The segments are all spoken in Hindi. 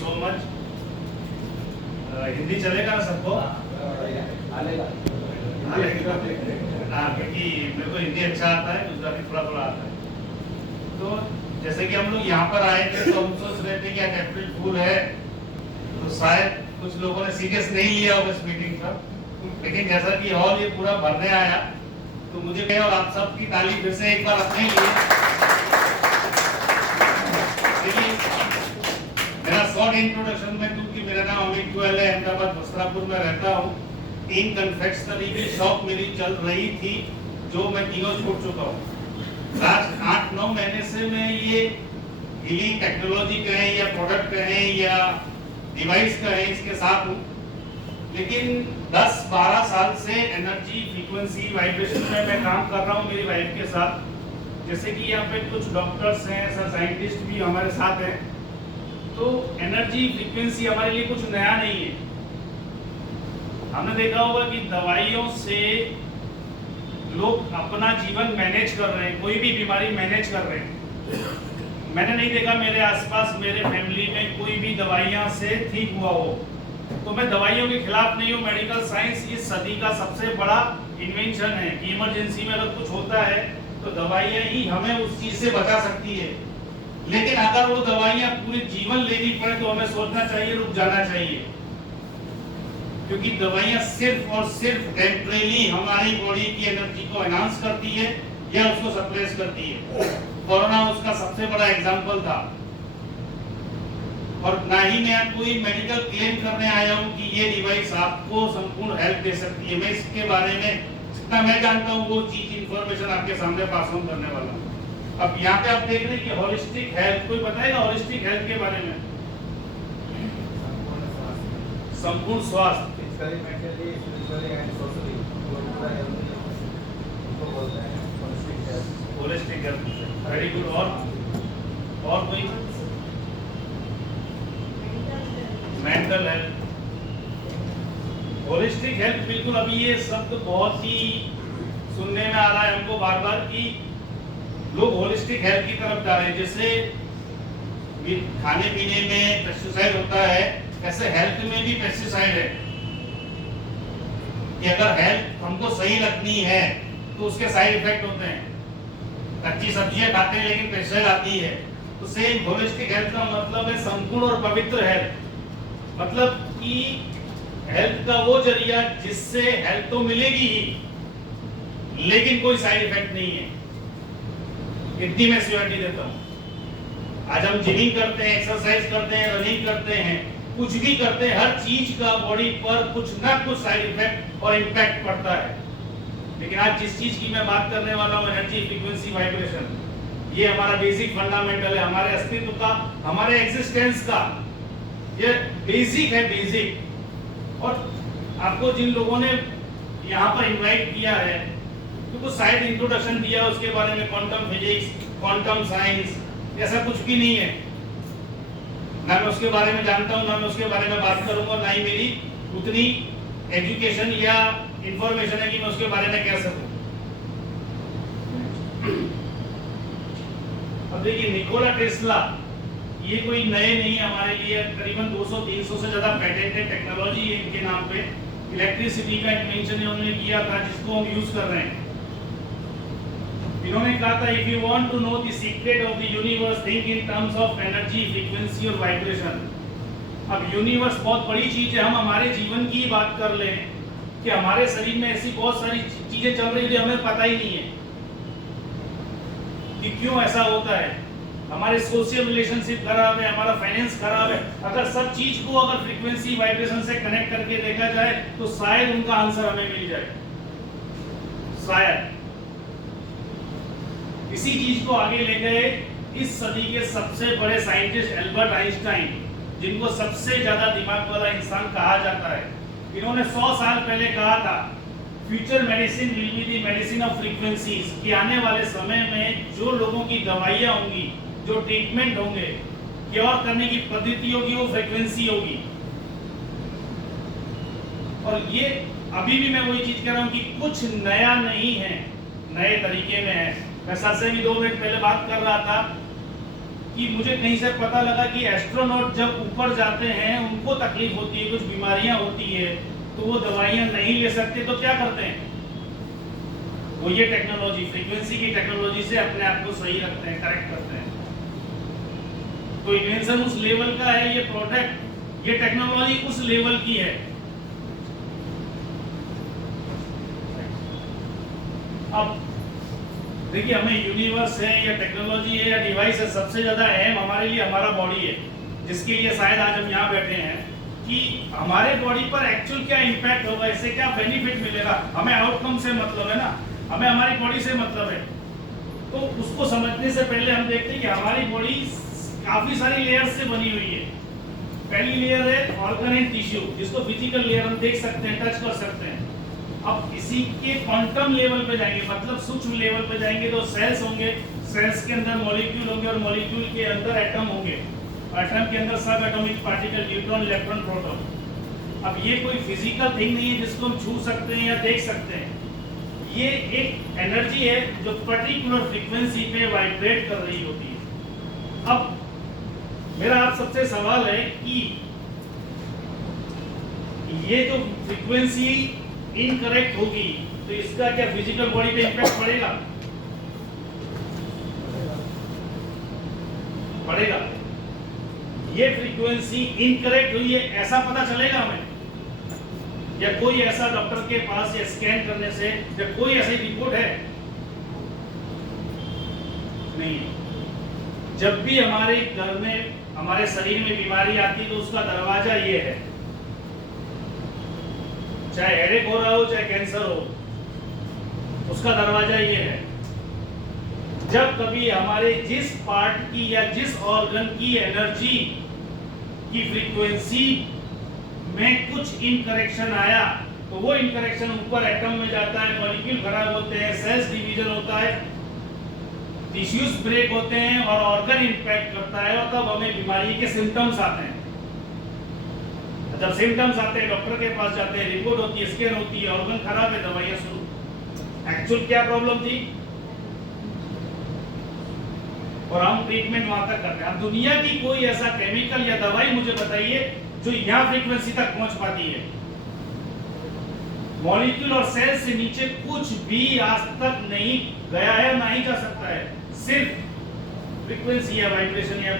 So much. हिंदी चलेगा ना सबको? हाँ, क्योंकि मेरे को हिंदी अच्छा आता है, गुजराती थोड़ा थोड़ा आता है। तो जैसे कि हम लोग यहाँ पर आए थे तो हम सोच रहे थे कि आज अप्रैल फूल है, तो शायद कुछ लोगों ने सीरियस नहीं लिया होगा इस मीटिंग का, लेकिन जैसा कि हॉल ये पूरा भरने आया तो मुझे कहे और आप सबकी ताली फिर से एक बार अपने लिए। मेरा शॉर्ट इंट्रोडक्शन में दूं कि मेरा नाम अमित गोयल है, अहमदाबाद वस्त्रापुर में रहता हूँ। 3 कन्फेक्शनरी की शॉप मेरी चल रही थी, जो मैं तीनों छोड़ चुका हूँ। लास्ट 8-9 महीने से मैं ये हीलिंग टेक्नोलॉजी कहें या प्रोडक्ट कहें या डिवाइस कहें, इसके साथ हूँ। लेकिन 10-12 साल से एनर्जी, फ्रीक्वेंसी, वाइब्रेशन में मैं काम कर रहा हूँ मेरी वाइफ के साथ। जैसे कि यहाँ पे कुछ डॉक्टर्स हैं, सर साइंटिस्ट भी हमारे साथ हैं। तो एनर्जी, फ्रीक्वेंसी हमारे लिए कुछ नया नहीं है। हमने देखा होगा कि दवाइयों से लोग अपना जीवन मैनेज कर रहे हैं, कोई भी बीमारी मैनेज कर रहे हैं। मैंने नहीं देखा मेरे आसपास, मेरे फैमिली में कोई भी दवाइयां से ठीक हुआ हो। तो मैं दवाइयों के खिलाफ नहीं हूँ। मेडिकल साइंस इस सदी का सबसे बड़ा इन्वेंशन है कि इमरजेंसी में अगर कुछ होता है तो दवाइयां ही हमें उस चीज से बचा सकती है। लेकिन अगर वो दवाइयां पूरे जीवन लेनी पड़े तो हमें सोचना चाहिए, रुक जाना चाहिए, क्योंकि दवाइयां सिर्फ और सिर्फ टेम्परेरी हमारी बॉडी की एनर्जी को एनहांस करती है या उसको सप्रेस करती है। कोरोना उसका सबसे बड़ा एग्जांपल था। और ना ही मैं कोई मेडिकल क्लेम करने आया हूं कि ये डिवाइस आपको संपूर्ण हेल्प दे सकती है। मैं इसके बारे में जितना मैं जानता हूं वो चीज इंफॉर्मेशन आपके सामने पास ऑन करने वाला हूं। अब यहाँ पे आप देख रहे हैं कि होलिस्टिक हेल्थ, कोई बताएगा होलिस्टिक हेल्थ के बारे में? संपूर्ण स्वास्थ्य, एक्सपेरिमेंटली, स्पिरिचुअली एंड सोशली पूरा हेल्थ को बोलते हैं होलिस्टिक हेल्थ। Very good. और कोई? Mental health, holistic health. बिल्कुल, अभी ये शब्द बहुत ही सुनने में आ रहा है हमको बार बार कि लोग होलिस्टिक हेल्थ की तरफ जा रहे हैं। जैसे खाने पीने में पेस्टिसाइड होता है, ऐसे हेल्थ में भी पेस्टिसाइड है कि अगर हेल्थ हमको सही रखनी है तो उसके साइड इफेक्ट होते हैं। कच्ची सब्जियां खाते हैं लेकिन पेस्टिसाइड आती है। तो सेम होलिस्टिक हेल्थ का मतलब है संपूर्ण और पवित्र हेल्थ। मतलब कि हेल्थ का वो जरिया जिससे हेल्थ तो मिलेगी ही लेकिन कोई साइड इफेक्ट नहीं है। इतनी मैं श्योरिटी देता हूं। आज हम जिमिंग करते हैं, एक्सरसाइज करते हैं, रनिंग करते हैं, कुछ भी करते हैं, हर चीज का बॉडी पर कुछ ना कुछ साइड इफेक्ट और इम्पैक्ट पड़ता है। लेकिन आज जिस चीज की मैं बात करने वाला हूं, एनर्जी, फ्रीक्वेंसी, वाइब्रेशन, ये हमारा बेसिक फंडामेंटल है, हमारे अस्तित्व का, हमारे एग्जिस्टेंस का ये बेसिक है, बेसिक। और आपको जिन लोगों ने यहाँ पर इनवाइट किया है तो कुछ साइड इंट्रोडक्शन दिया उसके बारे में, क्वांटम फिजिक्स, क्वांटम साइंस, ऐसा कुछ भी नहीं है। ना मैं उसके बारे में जानता हूँ, ना मैं उसके बारे में बात करूंगा, ना ही मेरी उतनी एजुकेशन या इंफॉर्मेशन है कि मैं उसके बारे में कह सकूं। अब देखिए, निकोला टेस्ला ये कोई नए नहीं है हमारे लिए। करीबन 200-300 से ज्यादा पेटेंटेड टेक्नोलॉजी है इनके नाम पे। इलेक्ट्रिसिटी का इन्वेंशन उन्होंने किया था जिसको हम यूज कर रहे हैं। इन्होंने कहा था, if you want to know the secret of the universe, think in terms of energy, frequency और वाइब्रेशन। अब यूनिवर्स बहुत बड़ी चीज है। हम हमारे जीवन की बात कर लें कि हमारे शरीर में ऐसी बहुत सारी चीजें चल रही है जो हमें पता ही नहीं है कि क्यों ऐसा होता है। हमारे सोशल रिलेशनशिप खराब है, हमारा फाइनेंस खराब है। अगर सब चीज को अगर फ्रीक्वेंसी, वाइब्रेशन से कनेक्ट करके देखा जाए तो शायद उनका आंसर हमें मिल जाए, शायद। इसी चीज को आगे ले गए इस सदी के सबसे बड़े साइंटिस्ट एल्बर्ट आइंस्टाइन, जिनको सबसे ज्यादा दिमाग वाला इंसान कहा जाता है। इन्होंने 100 साल पहले कहा था, future medicine will be the medicine of frequencies, कि आने वाले समय में जो लोगों की दवाइयां होंगी, जो ट्रीटमेंट होंगे, क्योर करने की पद्धति होगी, वो फ्रीक्वेंसी होगी। और ये अभी भी मैं वही चीज कह रहा हूं कि कुछ नया नहीं है, नए तरीके में है। मैं सर से भी 2 मिनट पहले बात कर रहा था कि मुझे कहीं से पता लगा कि एस्ट्रोनॉट जब ऊपर जाते हैं उनको तकलीफ होती है, कुछ बीमारियां होती है, तो वो दवाइयां नहीं ले सकते, तो क्या करते हैं? वो ये टेक्नोलॉजी, फ्रीक्वेंसी की टेक्नोलॉजी से अपने आप को सही रखते हैं, करेक्ट करते हैं। तो इन्वेंशन उस लेवल का है, ये प्रोडक्ट, ये टेक्नोलॉजी उस लेवल की है। अब देखिए, हमें यूनिवर्स है या टेक्नोलॉजी है या डिवाइस है, सबसे ज्यादा अहम हमारे लिए हमारा बॉडी है, जिसके लिए शायद आज हम यहाँ बैठे हैं कि हमारे बॉडी पर एक्चुअल क्या इम्पैक्ट होगा, इससे क्या बेनिफिट मिलेगा। हमें आउटकम से मतलब है ना, हमें हमारी बॉडी से मतलब है। तो उसको समझने से पहले हम देखते हैं कि हमारी बॉडी काफी सारी लेयर्स से बनी हुई है। पहली लेयर है ऑर्गन एंड टिश्यू, जिसको फिजिकल लेयर हम देख सकते हैं, टच कर सकते हैं। अब इसी के क्वांटम लेवल पे जाएंगे, मतलब सूक्ष्म लेवल पे जाएंगे तो सेल्स होंगे, सेल्स के अंदर मॉलिक्यूल होंगे और मॉलिक्यूल के अंदर एटम होंगे, एटम के अंदर सब atomic particle, neutron, electron, proton. अब ये कोई फिजिकल थिंग नहीं है जिसको हम छू सकते हैं या देख सकते हैं। ये एक एनर्जी है जो पर्टिकुलर फ्रीक्वेंसी पे वाइब्रेट कर रही होती है। अब मेरा आप सबसे सवाल है कि ये जो फ्रीक्वेंसी इनकरेक्ट होगी तो इसका क्या फिजिकल बॉडी पे इम्पैक्ट पड़ेगा? पड़ेगा। ये फ्रीक्वेंसी इनकरेक्ट हुई है ऐसा पता चलेगा हमें, या कोई ऐसा डॉक्टर के पास या स्कैन करने से या कोई ऐसी रिपोर्ट है? नहीं। जब भी हमारे घर में, हमारे शरीर में बीमारी आती है तो उसका दरवाजा ये है, चाहे हेडेक हो रहा हो चाहे कैंसर हो, उसका दरवाजा ये है। जब कभी हमारे जिस पार्ट की या जिस ऑर्गन की एनर्जी की फ्रीक्वेंसी में कुछ इनकरेक्शन आया तो वो इनकरेक्शन ऊपर एटम में जाता है, मॉलिक्यूल खराब होते हैं, सेल्स डिवीजन होता है, टिश्यूज ब्रेक होते हैं और ऑर्गन इंपैक्ट करता है, और तब हमें बीमारी के सिम्टम्स आते हैं। जब सिम्टम्स आते हैं डॉक्टर के पास जाते हैं, रिपोर्ट होती है, स्कैन होती है, ऑर्गन खराब है, दवाइयां शुरू। एक्चुअल क्या प्रॉब्लम थी और हम ट्रीटमेंट वहां तक करते हैं। अब दुनिया की कोई ऐसा केमिकल या दवाई मुझे बताइए जो यहां फ्रीक्वेंसी तक पहुंच पाती है। मॉलिक्यूल और सेल से नीचे कुछ भी आज तक नहीं गया है, ना ही जा सकता है। सिर्फ फ्रीक्वेंसी या वाइब्रेशन या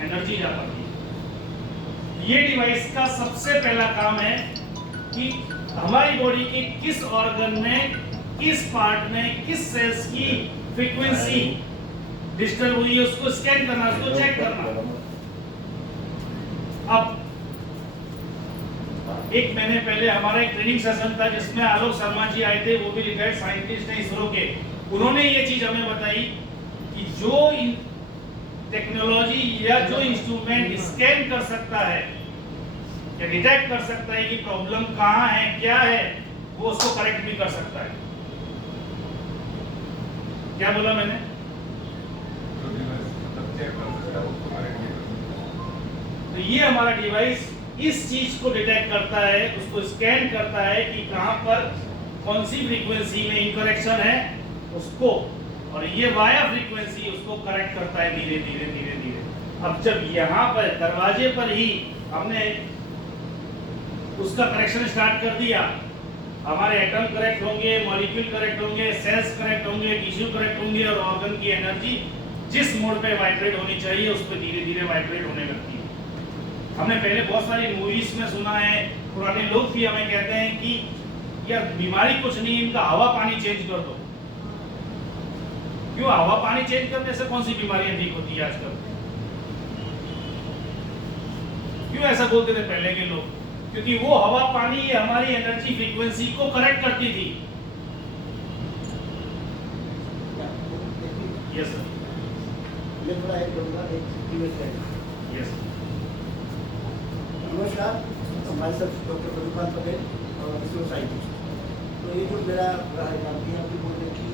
एनर्जी जा पाती है। ये डिवाइस का सबसे पहला काम है कि हमारी बॉडी के किस ऑर्गन में, किस पार्ट में, किस सेल्स की फ्रीक्वेंसी डिस्टर्ब हुई है उसको स्कैन करना, उसको चेक करना। अब एक महीने पहले हमारा एक ट्रेनिंग सेशन था जिसमें आलोक शर्मा जी आए थे, वो भी रिटायर्ड साइंटिस्ट हैं इसरो के। उन्होंने ये चीज हमें बताई कि जो टेक्नोलॉजी या जो इंस्ट्रूमेंट स्कैन कर सकता है या डिटेक्ट कर सकता है कि प्रॉब्लम कहां है, क्या है, वो उसको करेक्ट भी कर सकता है। क्या बोला मैंने? तो ये हमारा डिवाइस इस चीज को डिटेक्ट करता है, उसको स्कैन करता है कि कहां पर कौन सी फ्रीक्वेंसी में इनकरेक्शन है उसको, और ये वाया फ्रीक्वेंसी उसको करेक्ट करता है धीरे धीरे धीरे धीरे। अब जब यहाँ पर दरवाजे पर ही हमने उसका करेक्शन स्टार्ट कर दिया, हमारे एटम करेक्ट होंगे, मॉलिक्यूल करेक्ट होंगे, सेल्स करेक्ट होंगे, टिश्यू करेक्ट होंगे, और ऑर्गन की एनर्जी जिस मोड पे वाइब्रेट होनी चाहिए उस पर धीरे धीरे वाइब्रेट होने लगती है। हमने पहले बहुत सारी मूवीज में सुना है, पुराने लोग भी हमें कहते हैं कि यार बीमारी कुछ नहीं, इनका हवा पानी चेंज कर दो। क्यों? हवा पानी चेंज करने से कौन सी बीमारियां ठीक होती है आजकल? क्यों ऐसा बोलते थे पहले के लोग? क्योंकि वो हवा पानी हमारी एनर्जी फ्रीक्वेंसी को करेक्ट करती थी। Yes sir. ये थोड़ा एक बोलूंगा, एक यस। नमस्कार, हमारे साथ डॉक्टर प्रदीपाल पटेल और इसरो साइंटिस्ट। तो ये जो मेरा आपकी बोलते कि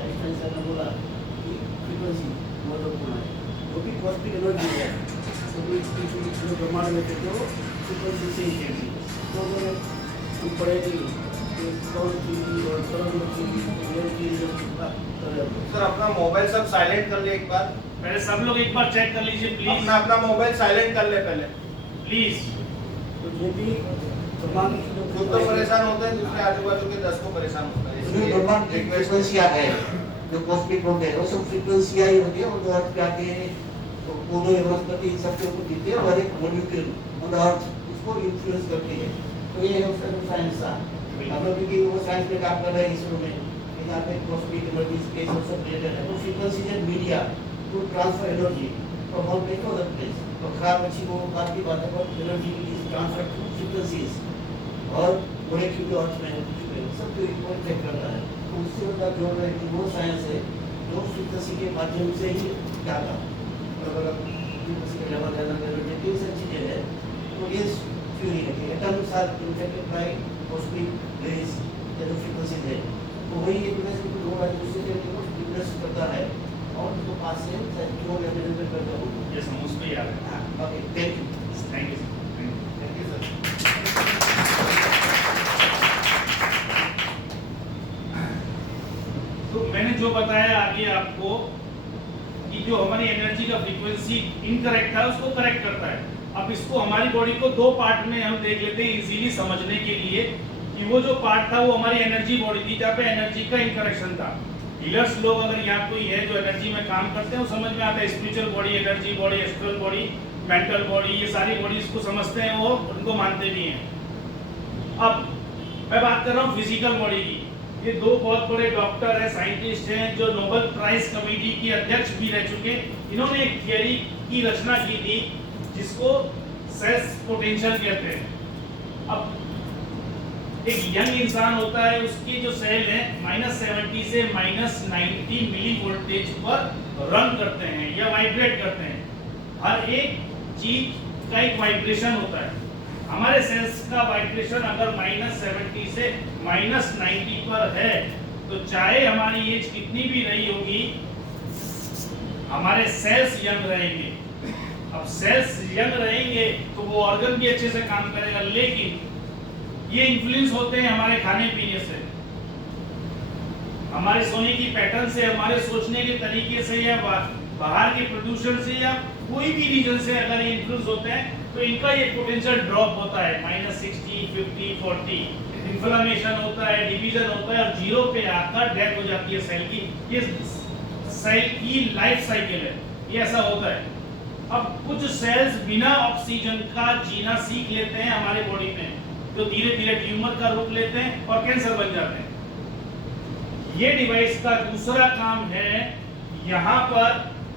आइंस्टाइन सर ने बोला कि फ्रीक्वेंसी महत्वपूर्ण है, जो भी पॉजिटिव एनर्जी है तो भी जो ब्रह्मांड में थे तो फ्रीक्वेंसी से ही चलती। तो हम पढ़े कि कौन चीज और तरंग की सर अपना मोबाइल सब साइलेंट कर ले एक बार। पहले सब लोग एक बार चेक कर लीजिए प्लीज, अपना अपना मोबाइल साइलेंट कर ले पहले। प्लीज। तो ये भी तमाम खुद तो परेशान होते हैं, दूसरे आजू बाजू के 10 को परेशान होता है। इसमें तमाम फ्रीक्वेंसी आ गए जो कॉस्मिक होते हैं वो सब फ्रीक्वेंसी आई होती है, और अर्थ पे आके तो कोडो वनस्पति इन सब के ऊपर गिरते हैं और एक मॉलिक्यूल मतलब अर्थ उसको इन्फ्लुएंस करती है। तो ये है उसका जो साइंस था। हम लोग क्योंकि वो साइंस में काम कर रहे हैं इसरो में, यहाँ पे कॉस्मिक एनर्जी स्पेस और सब रिलेटेड है। तो frequency is media to transfer energy from one place to other place. तो खराब अच्छी वो बात की बात है, पर energy is transfer through frequencies और मॉलिक्यूल जो अर्थ में सब जो इफेक्ट करता है। तो उससे उनका जोड़ रहे कि वो साइंस है जो फ्रीक्वेंसी के माध्यम से ही क्या था, अलग फ्रीक्वेंसी के लेवल एनर्जी की सब चीजें हैं। तो ये थ्योरी है कि एटम साथ इन्फेक्टेड बाय कॉस्मिक रेज या जो फ्रीक्वेंसी है, तो वही एक फ्रीक्वेंसी को जोड़ है उससे जो डिफरेंस करता है और उसको पास से जो लेवल करता है। ये समझ पे याद है। हां, okay, thank you. Thank you thank you sir. तो मैंने जो बताया आगे आपको कि जो हमारी एनर्जी का फ्रीक्वेंसी इनकरेक्ट था उसको करेक्ट करता है। अब इसको हमारी बॉडी को दो पार्ट में हम देख लेते हैं इजीली समझने के लिए कि वो जो पार्ट था वो हमारी एनर्जी बॉडी थी जहाँ पे एनर्जी का इनकरेक्शन था। हीलर्स लोग अगर यहाँ कोई है जो एनर्जी में काम करते हैं वो समझ में आता है, spiritual body, energy body, astral body, mental body, ये सारी बॉडी इसको समझते हैं, वो उनको मानते भी हैं। अब मैं बात कर रहा हूँ फिजिकल बॉडी की। ये दो बहुत बड़े डॉक्टर हैं, साइंटिस्ट हैं जो नोबेल प्राइज कमेटी के अध्यक्ष भी रह चुके। इन्होंने एक थियरी की रचना की थी जिसको सेल्स पोटेंशियल कहते हैं। अब एक यंग इंसान होता है, उसकी जो सेल है -70 से -90 मिली वोल्टेज पर रन करते हैं या वाइब्रेट करते हैं। हर एक चीज का एक वाइब्रेशन होता है। हमारे सेल्स का वाइब्रेशन अगर -70 से -90 पर है तो चाहे हमारी एज कितनी भी रही होगी हमारे सेल्स यंग रहेंगे। अब सेल्स यंग रहेंगे तो वो ऑर्गन भी अच्छे से काम करेगा, लेकिन ये इन्फ्लुएंस होते हैं हमारे खाने पीने से, हमारे सोने की पैटर्न से, हमारे सोचने के तरीके से, या बाहर के प्रदूषण से, या कोई भी रीजन से अगर ये इन्फ्लुएंस होते हैं तो इनका ये पोटेंशियल ड्रॉप होता है -60, 50, 40। इन्फ्लेमेशन होता है, डिवीजन होता है और जीरो पे आकर डेथ हो जाती है सेल की। ये सेल की लाइफ साइकिल है, ये ऐसा होता है। अब कुछ सेल्स बिना ऑक्सीजन का जीना सीख लेते हैं हमारे बॉडी में, तो धीरे धीरे ट्यूमर का रूप लेते हैं और कैंसर बन जाते हैं। ये डिवाइस का दूसरा काम है यहाँ पर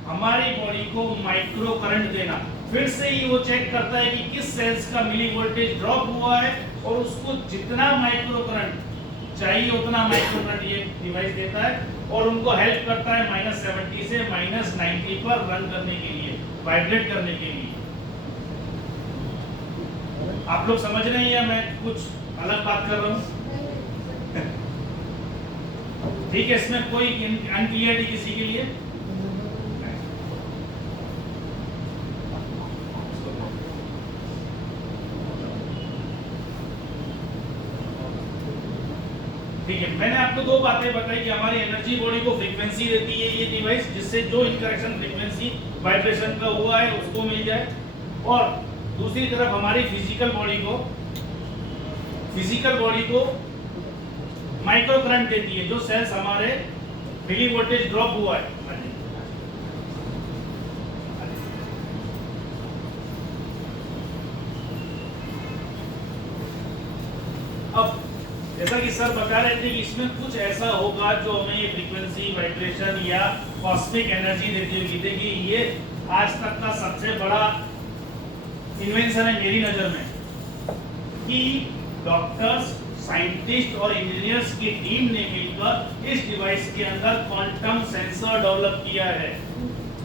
हमारी बॉडी को माइक्रो करंट देना। फिर से ही वो चेक करता है कि किस सेल्स का मिली वोल्टेज ड्रॉप हुआ है और उसको जितना माइक्रो करंट चाहिए उतना माइक्रो करंट ये डिवाइस देता है और उनको हेल्प करता है -70 से -90 पर रन करने के लिए, वाइब्रेट करने के लिए। आप लोग समझ रहे हैं या मैं कुछ अलग बात कर रहा हूँ? ठीक है, इसमें कोई अनक्लियरिटी किसी के लिए? ठीक है, मैंने आपको दो बातें बताई कि हमारी एनर्जी बॉडी को फ्रीक्वेंसी देती है ये डिवाइस, जिससे जो इंटरेक्शन फ्रीक्वेंसी वाइब्रेशन का हुआ है उसको मिल जाए, और दूसरी तरफ हमारी फिजिकल बॉडी को माइक्रो करंट देती है जो सेल्स हमारे मिली वोल्टेज ड्रॉप हुआ है। अब जैसा कि सर बता रहे थे कि इसमें कुछ ऐसा होगा जो हमें ये फ्रीक्वेंसी, वाइब्रेशन या कॉस्मिक एनर्जी देती होगी। देखिए ये आज तक का सबसे बड़ा इन्वेंशन है मेरी नजर में कि डॉक्टर्स, साइंटिस्ट और इंजीनियर्स की टीम ने मिलकर इस डिवाइस के अंदर क्वांटम सेंसर डेवलप किया है।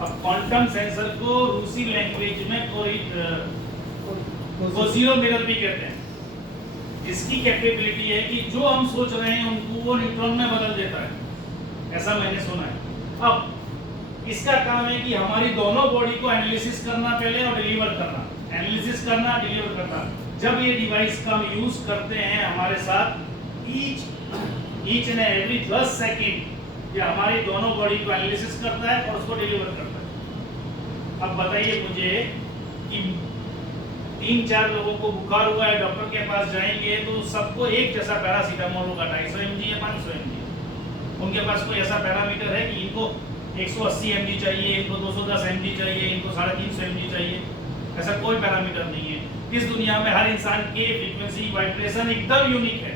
अब क्वांटम सेंसर को रूसी लैंग्वेज में कोज़ीरो मिरर भी कहते हैं। इसकी कैपेबिलिटी है कि जो हम सोच रहे हैं उनको वो न्यूट्रॉन में बदल देता है, ऐसा मैंने सुना है। अब इसका काम है कि हमारी दोनों बॉडी को एनालिसिस करना पहले और डिलीवर करना, एनालिसिस करना, डिलीवर करना। जब ये डिवाइस का हम यूज करते हैं हमारे साथ ईच एंड एवरी 10 सेकंड ये हमारी दोनों बॉडी को एनालिसिस करता है और उसको डिलीवर करता है। अब बताइए मुझे कि 3-4 लोगों को बुखार हुआ है, डॉक्टर के पास जाएंगे तो सबको एक जैसा पैरासीटामोल होगा, 250 mg या 500 mg। उनके पास कोई ऐसा पैरामीटर है कि इनको 180 mg चाहिए, इनको 210 mg चाहिए, इनको 350 mg चाहिए? ऐसा कोई पैरामीटर नहीं है। इस दुनिया में हर इंसान के फ्रीक्वेंसी वाइब्रेशन एकदम यूनिक है।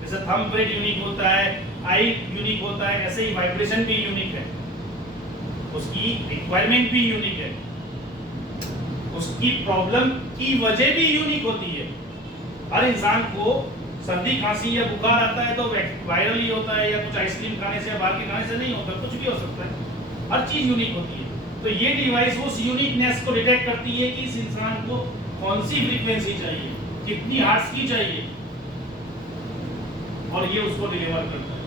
जैसे थंब प्रिंट यूनिक होता है, आई यूनिक होता है, ऐसे ही वाइब्रेशन भी यूनिक है, उसकी रिक्वायरमेंट भी यूनिक है, उसकी प्रॉब्लम की वजह भी यूनिक होती है। हर इंसान को सर्दी खांसी या बुखार आता है तो वायरल ही होता है, या कुछ आइसक्रीम खाने से या बाहर के खाने से नहीं होता, कुछ भी हो सकता है। हर चीज यूनिक होती है। तो ये डिवाइस उस यूनिकनेस को डिटेक्ट करती है कि इस इंसान को कौन सी फ्रीक्वेंसी चाहिए, कितनी हर्ट्ज की चाहिए, और ये उसको डिलीवर करता है।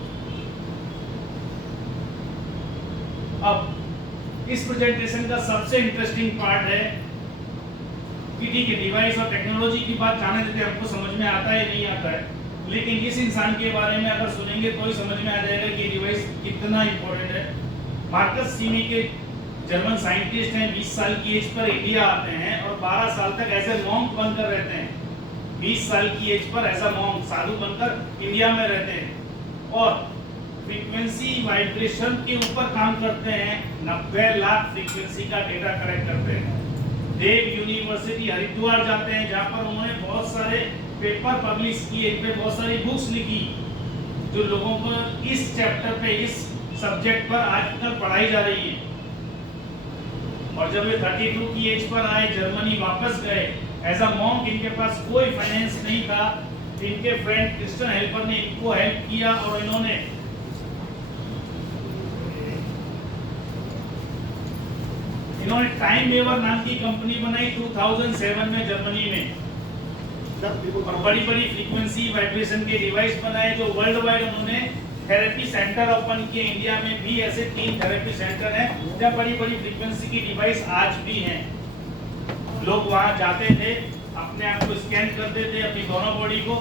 अब इस प्रेजेंटेशन का सबसे इंटरेस्टिंग पार्ट है कि ठीक है, डिवाइस और टेक्नोलॉजी की बात जाने देते, हमको समझ में आता है नहीं आता है, लेकिन इस इंसान के बारे में अगर सुनेंगे तो ही समझ में आ जाएगा कि डिवाइस कितना इंपॉर्टेंट है। मार्कस सीमी के जर्मन साइंटिस्ट हैं, 20 साल की एज पर इंडिया आते हैं और 12 साल तक ऐसे मॉन्क बनकर रहते हैं। 20 साल की एज पर ऐसा मॉन्क साधु बनकर इंडिया में रहते हैं और फ्रीक्वेंसी वाइब्रेशन के ऊपर काम करते हैं। 90 लाख फ्रीक्वेंसी का डेटा कलेक्ट करते हैं। देव यूनिवर्सिटी हरिद्वार जाते हैं, जहां पर उन्होंने बहुत सारे पेपर पब्लिश किए, इन पे बहुत सारी बुक्स लिखी जो लोगों को इस चैप्टर पे, इस सब्जेक्ट पर आजकल पढ़ाई जा रही है। और जब ये 32 की एज पर आए, जर्मनी वापस गए एज अ मॉन्क, इनके पास कोई फाइनेंस नहीं था, इनके फ्रेंड क्रिश्चियन हेल्पर ने इनको हेल्प किया और इन्होंने टाइम वेवर नाम की कंपनी बनाई 2007 में जर्मनी में, और बड़ी बड़ी फ्रीक्वेंसी वाइब्रेशन के डिवाइस बनाए जो वर्ल्ड वाइड उन्होंने थेरेपी सेंटर ओपन किए। इंडिया में भी ऐसे 3 थेरेपी सेंटर हैं जहाँ बड़ी बड़ी फ्रीक्वेंसी की डिवाइस आज भी हैं। लोग वहाँ जाते थे, अपने आप को स्कैन करते थे, अपनी दोनों बॉडी को,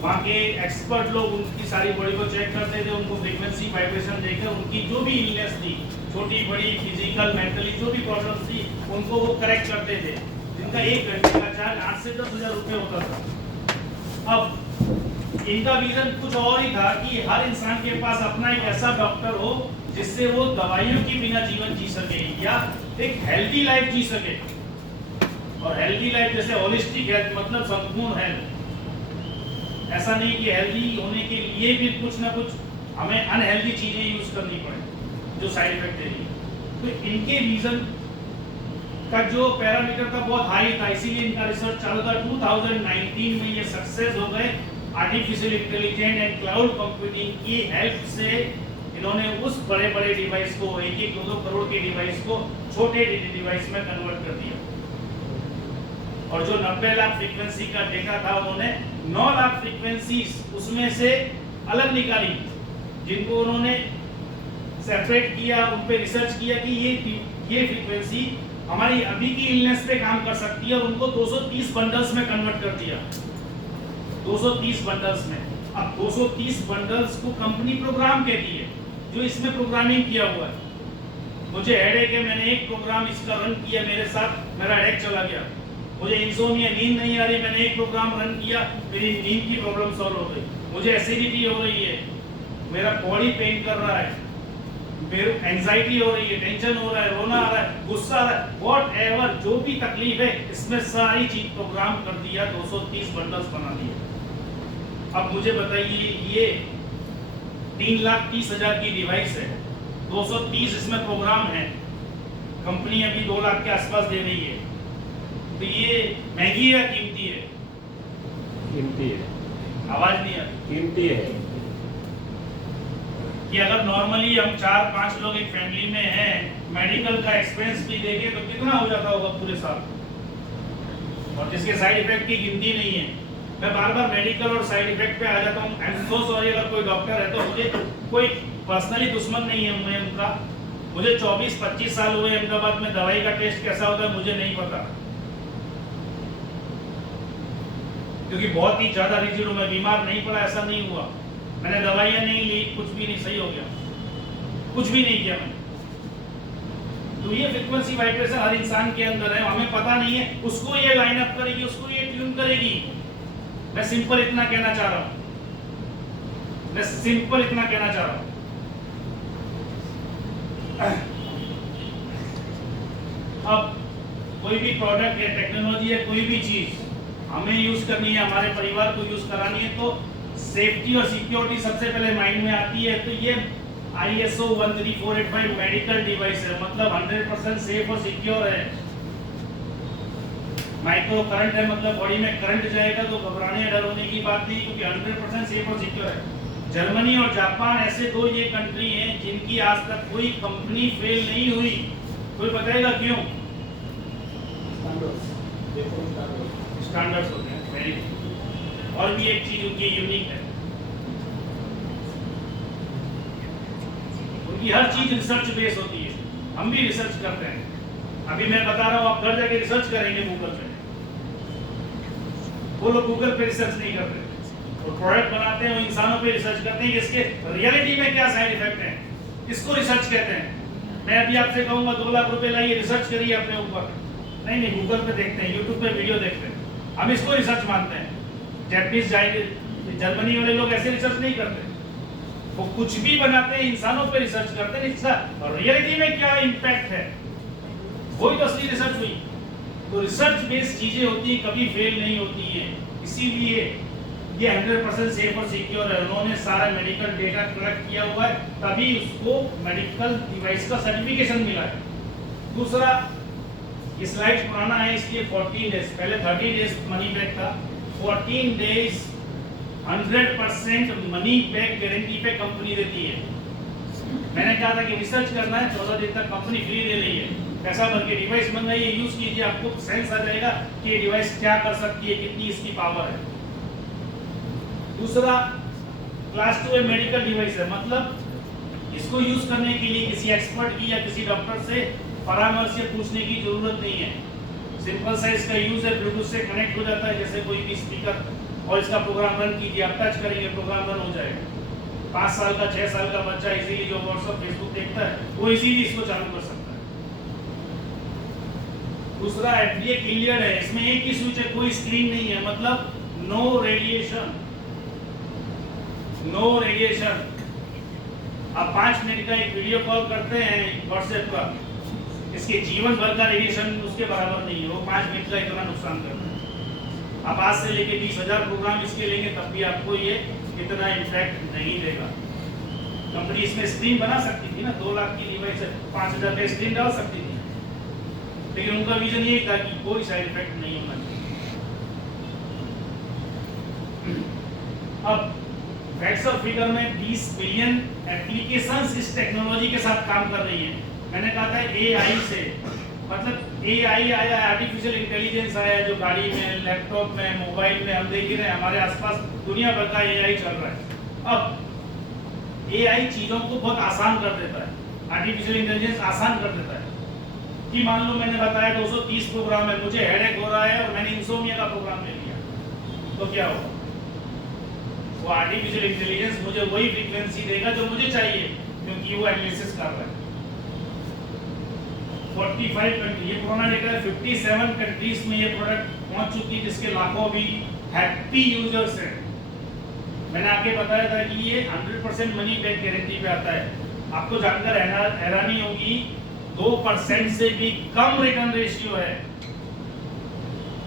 वहाँ के एक्सपर्ट लोग उनकी सारी बॉडी को चेक करते थे, उनको फ्रीक्वेंसी वाइब्रेशन देकर उनकी जो भी इलनेस थी, छोटी बड़ी फिजिकल मेंटली जो भी प्रॉब्लम्स थी, उनको वो करेक्ट करते थे, जिनका 1 घंटे का चार्ज 8 से 10 हज़ार रुपये होता था। अब इनका विजन कुछ और ही था कि हर इंसान के पास अपना एक ऐसा डॉक्टर हो जिससे वो दवाइयों के बिना जीवन जी सके या एक हेल्दी लाइफ जी सके। और हेल्दी लाइफ जैसे होलिस्टिक हेल्थ मतलब संपूर्ण हेल्थ। ऐसा नहीं कि हेल्दी होने के लिए भी कुछ ना कुछ हमें अनहेल्दी चीजें यूज करनी पड़े जो साइड इफेक्ट दे रही है। तो इनके विजन का जो पैरामीटर था बहुत हाई था, इसीलिए इनका रिसर्च चालू था। 2019 में ये सक्सेस हो गए। Artificial intelligence and cloud computing की हेल्प से इन्होंने उस बड़े बड़े डिवाइस को, 1-2 करोड़ के डिवाइस को छोटे डिवाइस में कन्वर्ट कर दिया। और जो 90 लाख फ्रीक्वेंसी का डेटा था, उन्होंने 9 लाख फ्रीक्वेंसीज उसमें से अलग निकाली, जिनको उन्होंने सेपरेट किया, उन पे रिसर्च किया कि ये फ्रीक्वेंसी हमारी अभी की इलनेस पे काम कर सकती है, और उनको 230 बंडल्स में कन्वर्ट कर दिया। 230 बंडल्स में। अब 230 बंडल्स को कंपनी प्रोग्राम कहती है, जो इसमें प्रोग्रामिंग किया हुआ है। मुझे हेडेक है, मैंने एक प्रोग्राम इसका रन किया, मेरे साथ मेरा हेडेक चला गया। मुझे इंसोमिया, नींद नहीं आ रही, मैंने एक प्रोग्राम रन किया, मेरी नींद की प्रॉब्लम सॉल्व हो गई। मुझे एसिडिटी हो रही है, मेरा बॉडी पेन कर रहा है, मेरे एंजाइटी हो रही है, टेंशन हो रहा है, रोना आ रहा है, गुस्सा आ रहा है, व्हाटएवर जो भी तकलीफ है, इसमें सारी चीज प्रोग्राम कर दिया, 230 बंडल्स बना दिए। अब मुझे बताइए, ये 3,30,000 की डिवाइस है, 230 इसमें प्रोग्राम है, कंपनी अभी 2 लाख के आसपास दे रही है। तो ये महंगी है, कीमती है? कीमती है। आवाज नहीं आती। कीमती है कि अगर नॉर्मली हम 4-5 लोग एक फैमिली में हैं, मेडिकल का एक्सपेंस भी देखें तो कितना हो जाता होगा पूरे साल, और जिसके साइड इफेक्ट की गिनती नहीं है। मैं बार बार मेडिकल और साइड इफेक्ट पे आ जाता हूँ। आई एम सो सॉरी, अगर कोई डॉक्टर है तो मुझे कोई पर्सनली दुश्मन नहीं है मैं उनका। मुझे 24-25 साल हुए अहमदाबाद में, दवाई का टेस्ट कैसा होता है मुझे नहीं पता, क्योंकि बहुत ही ज्यादा रिजिड हूं। मैं बीमार नहीं पड़ा, ऐसा नहीं हुआ, मैंने दवाइयां नहीं ली, कुछ भी नहीं, सही हो गया, कुछ भी नहीं किया मैंने। तो ये फ्रीक्वेंसी वाइब्रेशन हर इंसान के अंदर है, हमें पता नहीं है, उसको ये लाइन अप करेगी, उसको ये ट्यून करेगी। मैं सिंपल इतना कहना चाह रहा हूं, अब कोई भी प्रोडक्ट है, टेक्नोलॉजी है, कोई भी चीज हमें यूज करनी है, हमारे परिवार को यूज करानी है, तो सेफ्टी और सिक्योरिटी सबसे पहले माइंड में आती है। तो ये ISO 13485 मेडिकल डिवाइस है, मतलब 100% सेफ और सिक्योर है। माइक्रो करंट है, मतलब बॉडी में करंट जाएगा तो घबराने डरने की बात नहीं, क्योंकि 100% सेफ और सिक्योर है। जर्मनी और जापान ऐसे दो ये कंट्री हैं जिनकी आज तक कोई कंपनी फेल नहीं हुई। कोई बताएगा क्यों? स्टैंडर्ड्स होते हैं, वेरी गुड। और भी एक चीज उनकी यूनिक है, उनकी हर चीज रिसर्च बेस होती है। हम भी रिसर्च करते हैं, अभी मैं बता रहा हूं, आप घर जाके रिसर्च करेंगे गूगल पे। वो लोग गूगल पे रिसर्च नहीं करते, वो प्रोडक्ट बनाते हैं, वो इंसानों पे रिसर्च करते हैं कि इसके रियलिटी में क्या साइड इफेक्ट हैं, इसको रिसर्च कहते हैं। मैं अभी आपसे कहूंगा 2 लाख रुपए लाइए, रिसर्च करिए अपने ऊपर, नहीं गूगल पे देखते हैं, यूट्यूब पे वीडियो देखते हैं, हम इसको रिसर्च मानते हैं। जैपनीज जाएंगे, जर्मनी वाले लोग ऐसे रिसर्च नहीं करते, वो कुछ भी बनाते हैं इंसानों पे रिसर्च करते हैं, इसका रियलिटी में क्या इम्पैक्ट है, वही तो असली रिसर्च हुई। तो रिसर्च बेस्ड चीजें होती हैं, कभी फेल नहीं होती हैं, इसीलिए ये 100% सेफ और सिक्योर है। उन्होंने सारा मेडिकल डेटा कलेक्ट किया हुआ है, तभी उसको मेडिकल डिवाइस का सर्टिफिकेशन मिला है। दूसरा, ये स्लाइड पुराना है, इसलिए 14 डेज, पहले 30 डेज मनी बैक था, 14 डेज 100% मनी बैक गारंटी पे कंपनी देती है। मैंने कहा था कि रिसर्च करना है, 14 दिन तक कंपनी फ्री दे रही है, पैसा भर के डिवाइस बन रही है, यूज कीजिए, आपको सेंस आ जाएगा कि ये डिवाइस क्या कर सकती है, कितनी इसकी पावर है। दूसरा, क्लास 2 मेडिकल डिवाइस है, मतलब इसको यूज करने के लिए किसी एक्सपर्ट की या किसी डॉक्टर से परामर्श या पूछने की जरूरत नहीं है। सिंपल सा इसका यूज है, ब्लूटूथ से कनेक्ट हो जाता है जैसे कोई भी स्पीकर, और इसका प्रोग्राम रन कीजिए, आप टच करेंगे प्रोग्राम रन हो जाएगा। 5 साल का 6 साल का बच्चा इजीली जो व्हाट्सएप फेसबुक देखता है वो इजीली इसको चालू कर सकता है। दूसरा, FDA क्लियर्ड है, इसमें एक ही स्विच है, कोई स्क्रीन नहीं है, मतलब नो रेडिएशन। आप 5 मिनट का एक वीडियो कॉल करते हैं व्हाट्सएप पर, इसके जीवन भर का रेडिएशन उसके बराबर नहीं है, वो 5 मिनट का इतना नुकसान करता है। आप आज से लेके 20,000 प्रोग्राम इसके लेंगे तब भी आपको ये इतना इम्पैक्ट नहीं देगा। कंपनी इसमें स्क्रीन बना सकती थी ना, 2 लाख की डिवाइस है, 5,000 का स्क्रीन डाल सकती थी, लेकिन उनका विजन ये था कि कोई साइड इफेक्ट नहीं होना चाहिए। अब फैक्ट्स और फिगर में 20 बिलियन एप्लीकेशंस इस टेक्नोलॉजी के साथ काम कर रही हैं। मैंने कहा था AI से, मतलब AI आया, आर्टिफिशियल इंटेलिजेंस आया, जो गाड़ी में, लैपटॉप में, मोबाइल में हम देख ही रहे हैं, हमारे आसपास दुनिया भर का AI चल रहा है। अब AI चीजों को बहुत आसान कर देता है, आर्टिफिशियल इंटेलिजेंस आसान कर देता है कि मान लो मैंने बताया 230 प्रोग्राम है, मुझे हेडेक हो रहा है और मैंने इंसोम्निया का प्रोग्राम ले लिया, तो क्या होगा? वो आर्टिफिशियल इंटेलिजेंस मुझे वही फ्रीक्वेंसी देगा जो मुझे चाहिए, क्योंकि वो एनालिसिस कर रहा है। 45 कंट्री, ये पुराना डेटा है, 57 कंट्रीज में ये प्रोडक्ट पहुंच चुकी है, जिसके लाखों भी हैप्पी यूजर्स हैं। मैंने आगे बताया था कि ये 100% मनी बैक गारंटी पे आता है। आपको जानकर हैरानी होगी, 2% से भी कम रिटर्न रेशियो है।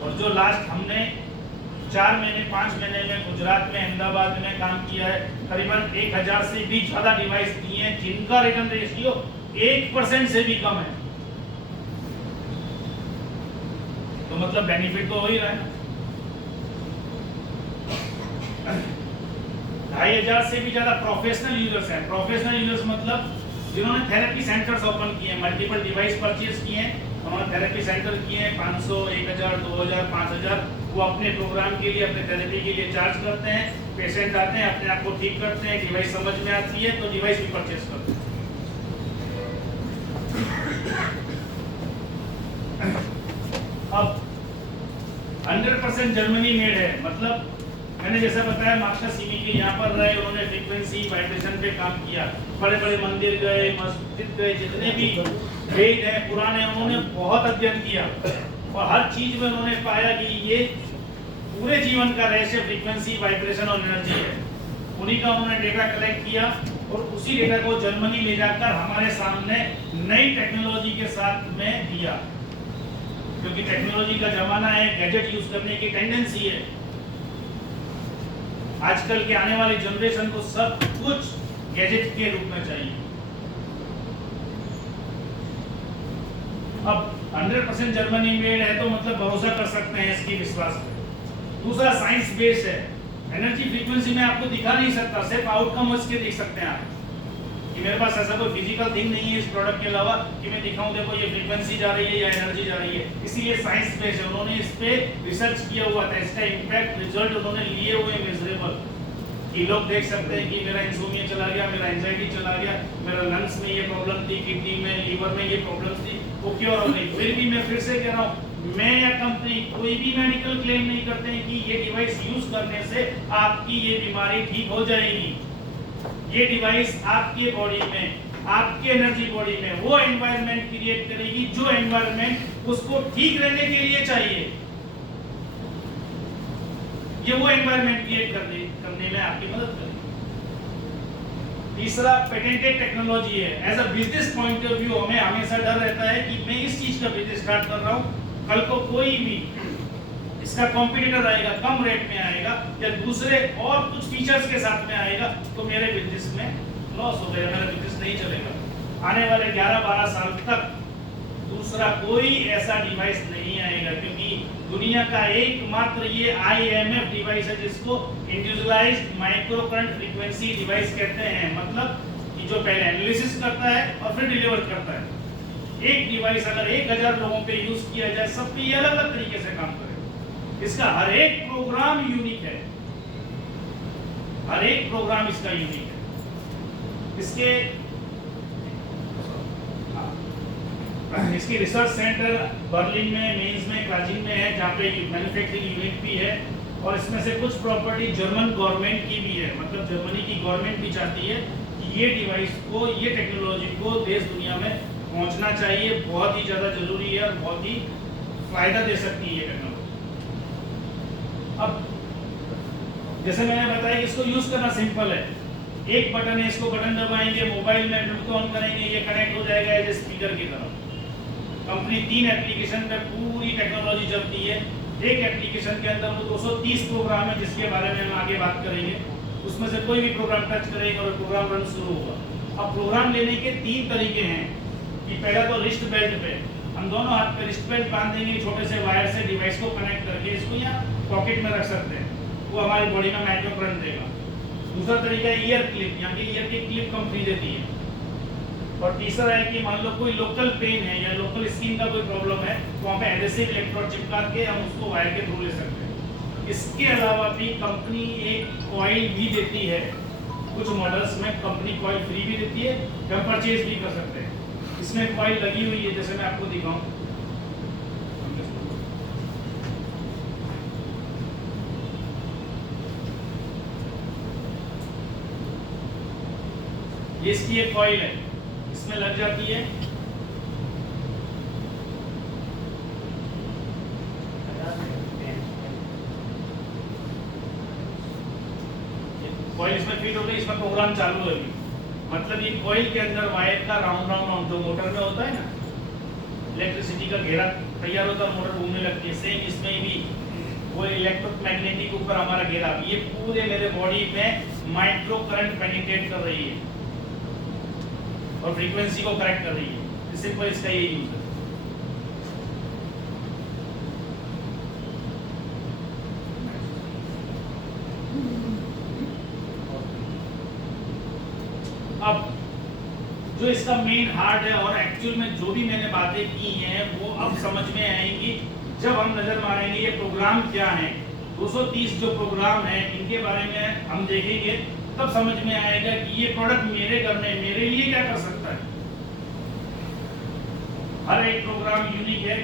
और जो लास्ट हमने 4 महीने 5 महीने में गुजरात में, अहमदाबाद में काम किया है, करीबन 1000 से भी ज्यादा डिवाइस दिए हैं जिनका रिटर्न रेशियो 1% से भी कम है। तो मतलब बेनिफिट तो हो ही रहा है। 2500 से भी ज्यादा प्रोफेशनल यूजर्स हैं। प्रोफेशनल यूजर्स मतलब जिन्होंने थेरेपी सेंटर्स ओपन किए हैं, मल्टीपल डिवाइस परचेज किए हैं, उन्होंने थेरेपी सेंटर किए हैं, 500, 1000, 2000, 5000, वो अपने प्रोग्राम के लिए, अपने थेरेपी के लिए चार्ज करते हैं। पेशेंट आते हैं, अपने आप को ठीक करते हैं, डिवाइस समझ में आती है तो डिवाइस भी परचेज करते हैं। अब 100% जर्मनी मेड है, मतलब मैंने जैसा बताया मार्कस सीमी के यहाँ पर रहे, उन्होंने फ्रीक्वेंसी वाइब्रेशन पे काम किया, बड़े बड़े मंदिर गए, मस्जिद गए, जितने भी वेद हैं पुराने, उन्होंने बहुत अध्ययन किया और हर चीज में उन्होंने पाया कि ये पूरे जीवन का रहस्य फ्रीक्वेंसी वाइब्रेशन और एनर्जी है। उन्हीं का उन्होंने डेटा कलेक्ट किया और उसी डेटा को जर्मनी ले जाकर हमारे सामने नई टेक्नोलॉजी के साथ में दिया, क्योंकि टेक्नोलॉजी का जमाना है, गैजेट यूज करने की टेंडेंसी है। आजकल के आने वाली जनरेशन को सब कुछ गैजेट के रूप में चाहिए। अब 100% जर्मनी मेड है तो मतलब भरोसा कर सकते हैं इसकी विश्वास पे। दूसरा साइंस बेस है। एनर्जी फ्रीक्वेंसी में आपको दिखा नहीं सकता, सिर्फ आउटकम उसके देख सकते हैं आप कि मेरे पास ऐसा कोई फिजिकल थिंग नहीं है इस प्रोडक्ट के अलावा कि मैं दिखाऊं देखो ये फ्रीक्वेंसी जा रही है या एनर्जी जा रही है। इसीलिए साइंस बेस है, उन्होंने इस पे रिसर्च किया हुआ था, इसका इंपैक्ट रिजल्ट उन्होंने लिए हुए मेजरेबल कि लोग देख सकते हैं कि मेरा इंसोमिया चला गया, मेरा एंजाइटी चला गया, मेरा लंग्स में ये प्रॉब्लम थी, किडनी में, लीवर में ये प्रॉब्लम थी, वो क्योर हो गई। फिर भी मैं फिर से कह रहा हूँ, मैं या कंपनी कोई भी मेडिकल क्लेम नहीं करते हैं कि ये डिवाइस यूज करने से आपकी ये बीमारी ठीक हो जाएगी। ये डिवाइस आपके बॉडी में, आपके एनर्जी बॉडी में वो एनवायरनमेंट क्रिएट करेगी जो एनवायरनमेंट उसको ठीक रहने के लिए चाहिए। ये वो एनवायरनमेंट क्रिएट करने में आपकी मदद करेगी। तीसरा पेटेंटेड टेक्नोलॉजी है। As a business point of view हमें हमेशा डर रहता है कि मैं इस चीज का बिजनेस स्टार्ट कर रहा हूँ, कल को कोई भी इसका कॉम्पिटिटर आएगा, कम रेट में आएगा या दूसरे और कुछ फीचर्स के साथ में आएगा तो मेरे बिजनेस में लॉस हो जाएगा, मेरा बिजनेस नहीं चलेगा। आने वाले 11-12 साल तक दूसरा कोई ऐसा डिवाइस नहीं आएगा, क्योंकि दुनिया का एकमात्र ये IMF डिवाइस है जिसको individualised micro current frequency device कहते हैं। मतलब कि जो पहले एनालिसिस करता है और फिर डिलीवर करता है। एक डिवाइस अगर 1000 लोगों पे यूज किया जाए, सब पे ये अलग-अलग तरीके से काम करेगा। इसका हर एक प्रोग्राम यूनिक है, हर एक प्रोग्राम इसका यूनिक है। इसकी रिसर्च सेंटर बर्लिन में, मेंस में, क्राजिंग में है, जहाँ पे मैन्युफैक्चरिंग यूनिट भी है और इसमें से कुछ प्रॉपर्टी जर्मन गवर्नमेंट की भी है। मतलब जर्मनी की गवर्नमेंट भी चाहती है कि ये डिवाइस को, ये टेक्नोलॉजी को देश दुनिया में पहुंचना चाहिए। बहुत ही ज़्यादा जरूरी है और बहुत ही फायदा दे सकती है ये टेक्नोलॉजी। अब जैसे मैंने बताया कि इसको यूज करना सिंपल है। एक बटन है, इसको बटन दबाएंगे, मोबाइल में ब्लूटूथ ऑन करेंगे, ये कनेक्ट हो जाएगा एज ए स्पीकर की तरह। कंपनी 3 एप्लीकेशन पे पूरी टेक्नोलॉजी चलती है। एक एप्लीकेशन के अंदर वो 230 प्रोग्राम है जिसके बारे में हम आगे बात करेंगे। उसमें से कोई भी प्रोग्राम टच करेंगे और प्रोग्राम रन शुरू होगा। अब प्रोग्राम लेने के 3 तरीके हैं कि पहला तो रिस्ट बेल्ट पे हम दोनों हाथ पे रिस्ट बेल्ट बांध देंगे, छोटे से वायर से डिवाइस को कनेक्ट करके इसको यहाँ पॉकेट में रख सकते हैं, वो हमारी बॉडी में माइक्रो करंट देगा। दूसरा तरीका है ईयर क्लिप, यहाँ की ईयर की क्लिप कंपनी देती है। और तीसरा है कि मान लो कोई लोकल पेन है या लोकल स्किन का कोई प्रॉब्लम है तो वहाँ पे एडेसिव इलेक्ट्रोड चिपका के हम उसको वायर के थ्रू ले सकते हैं। इसके अलावा भी कंपनी एक कॉइल भी देती है, कुछ मॉडल्स में कंपनी कॉइल फ्री भी देती है, हम परचेज भी कर सकते हैं। इसमें कॉइल लगी हुई है, जैसे मैं आपको दिखाऊं। ये इसकी एक कॉइल है, इसमें लग जाती है। कॉइल इसमें फिट हो गई, इसमें प्रोग्राम चालू है। मतलब ये कॉइल के अंदर वायर का राउंड राउंड राउंड जो मोटर में होता है ना, इलेक्ट्रिसिटी का घेरा तैयार होता है, मोटर घूमने लगती है। सेम इसमें भी वो इलेक्ट्रोमैग्नेटिक ऊपर हमारा घेरा, ये पूरे मेरे बॉडी में माइक्रो करंट पेनिट्रेट कर रही है और फ्रीक्वेंसी को करेक्ट कर रही है। सिंपल इसका ये यूज है। अब जो इसका मेन हार्ट है और एक्चुअल में जो भी मैंने बातें की हैं वो अब समझ में आएंगी जब हम नजर मारेंगे ये प्रोग्राम क्या है। 230 जो प्रोग्राम है इनके बारे में हम देखेंगे, तब समझ में आएगा कि ये प्रोडक्ट मेरे घर में मेरे लिए क्या कर सकता है। हर एक प्रोग्राम यूनिक है।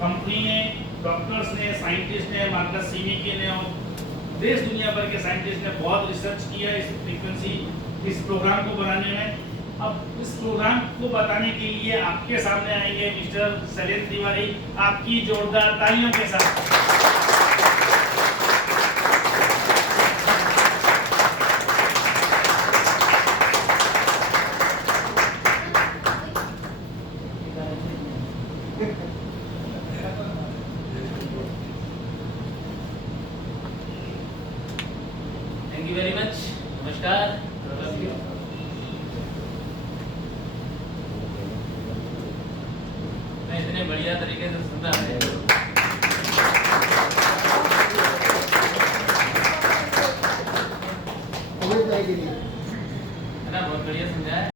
कंपनी ने, डॉक्टर्स ने, साइंटिस्ट ने, मार्कस सीमी ने और देश दुनिया भर के साइंटिस्ट ने बहुत रिसर्च किया इस फ्रीक्वेंसी, इस प्रोग्राम को बनाने में। अब इस प्रोग्राम को बताने के लिए आपके सामने आएंगे मिस्टर शैलेंद्र तिवारी, आपकी जोरदार तालियों के साथ। Thank you very much. नमस्कार। मैं इतने बढ़िया तरीके से सुन रहा है। कमेंट लाइक कीजिए। है ना, बहुत बढ़िया समझाया।